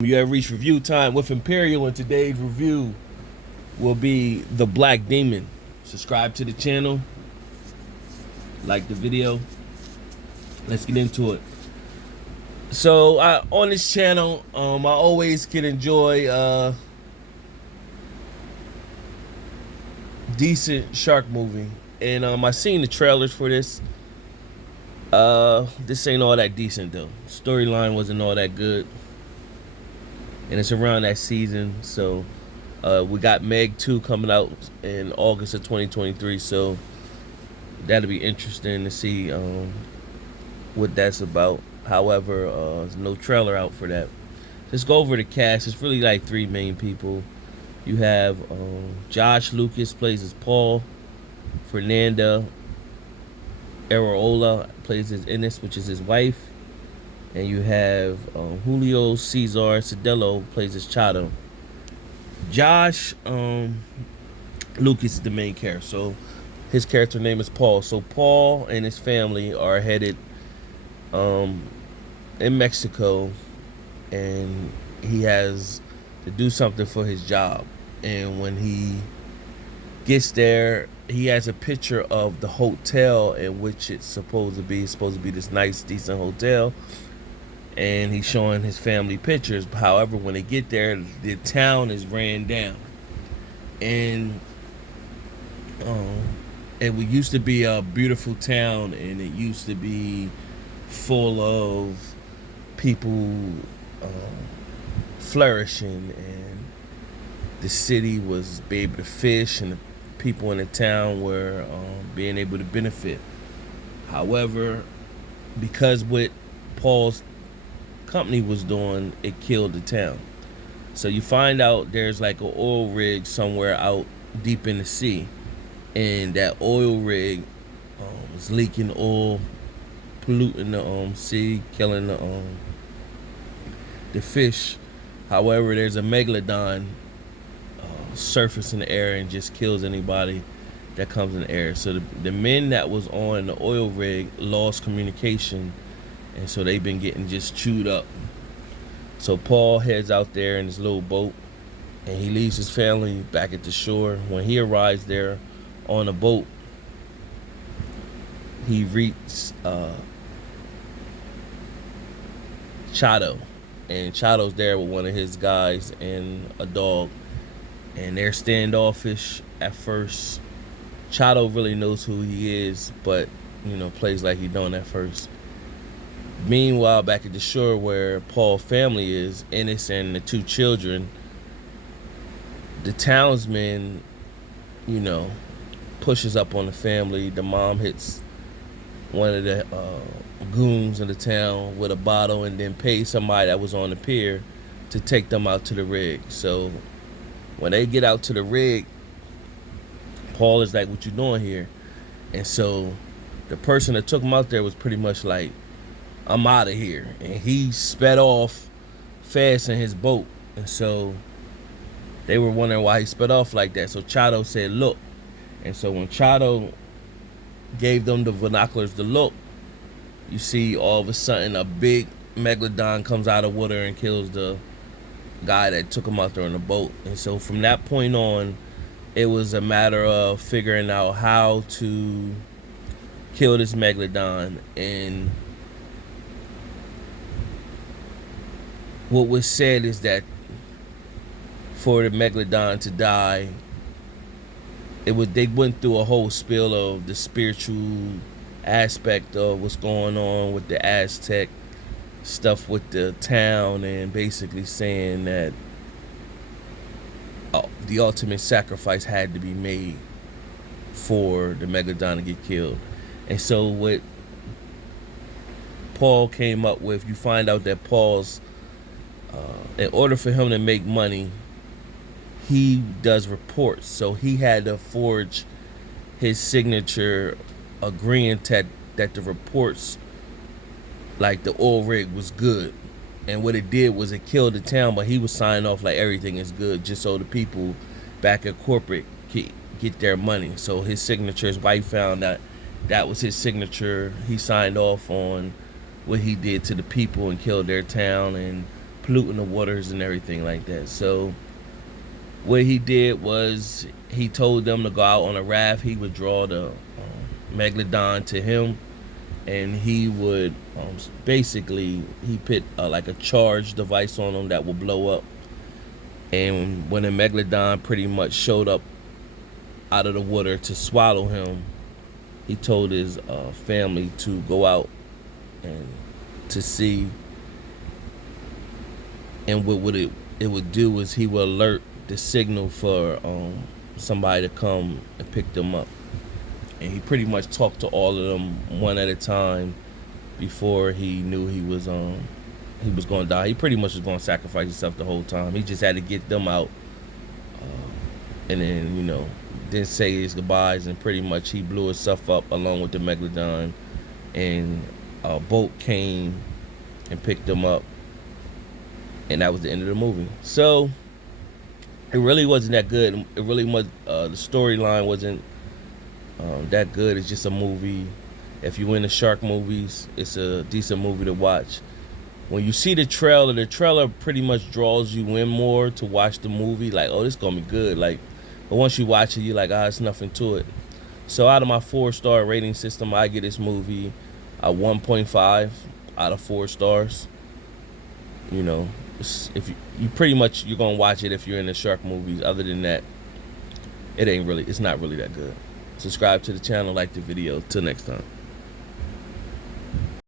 You have reached review time with Imperial, and today's review will be The Black Demon. Subscribe to the channel, like the video. Let's get into it. So on this channel, I always can enjoy decent shark movie, and I seen the trailers for this. This ain't all that decent though. Storyline wasn't all that good, and it's around that season. So we got Meg 2 coming out in August of 2023. So that'll be interesting to see what that's about. However, there's no trailer out for that. Let's go over the cast. It's really like three main people. You have Josh Lucas plays as Paul. Fernanda Areola plays as Ennis, which is his wife. And you have Julio Cesar Cedillo plays as Chado. Josh Lucas is the main character. So his character name is Paul. So Paul and his family are headed in Mexico, and he has to do something for his job. And when he gets there, he has a picture of the hotel in which it's supposed to be. It's supposed to be this nice, decent hotel, and he's showing his family pictures. However, when they get there, the town is ran down, and it used to be a beautiful town, and it used to be full of people flourishing, and the city was able to fish, and the people in the town were being able to benefit. However, because what Paul's company was doing, it killed the town. So you find out there's like an oil rig somewhere out deep in the sea, and that oil rig was leaking oil, polluting the sea, killing the fish. However, there's a megalodon surface in the air and just kills anybody that comes in the air. So the men that was on the oil rig lost communication, and so they've been getting just chewed up. So Paul heads out there in his little boat, and he leaves his family back at the shore. When he arrives there on a boat, he meets Chado, and Chado's there with one of his guys and a dog, and they're standoffish at first. Chado really knows who he is, but plays like he don't at first. Meanwhile, back at the shore where Paul's family is, Ennis and the two children, the townsman, pushes up on the family. The mom hits one of the goons in the town with a bottle, and then pays somebody that was on the pier to take them out to the rig. So when they get out to the rig, Paul is like, "What you doing here?" And so the person that took him out there was pretty much like, "I'm out of here." And he sped off fast in his boat. And so they were wondering why he sped off like that. So Chado said, "Look." And so when Chado gave them the binoculars to look, you see all of a sudden a big megalodon comes out of water and kills the guy that took him out there on the boat. And so from that point on, it was a matter of figuring out how to kill this megalodon. And what was said is that for the megalodon to die, they went through a whole spiel of the spiritual aspect of what's going on with the Aztec stuff with the town, and basically saying that the ultimate sacrifice had to be made for the megalodon to get killed. And so what Paul came up with, you find out that Paul's in order for him to make money, he does reports. So he had to forge his signature agreeing that the reports, like the oil rig, was good. And what it did was it killed the town, but he was signing off like everything is good, just so the people back at corporate could get their money. So his signature, his wife found that that was his signature. He signed off on what he did to the people and killed their town, and polluting the waters and everything like that. So what he did was he told them to go out on a raft. He would draw the megalodon to him, and he would basically he put like a charge device on him that would blow up. And when the megalodon pretty much showed up out of the water to swallow him, he told his family to go out and to see. And what it would do is he would alert the signal for somebody to come and pick them up. And he pretty much talked to all of them one at a time before he knew he was going to die. He pretty much was going to sacrifice himself the whole time. He just had to get them out, and then then say his goodbyes. And pretty much he blew himself up along with the megalodon, and a boat came and picked them up, and that was the end of the movie. So it really wasn't that good. It really was the storyline wasn't that good. It's just a movie. If you're into shark movies, it's a decent movie to watch. When you see the trailer pretty much draws you in more to watch the movie. Like, oh, this is gonna be good. Like, but once you watch it, you're like, it's nothing to it. So out of my 4-star rating system, I give this movie a 1.5 out of 4 stars. If you pretty much you're gonna watch it if you're into shark movies. Other than that, it's not really that good. Subscribe to the channel, like the video. Till next time.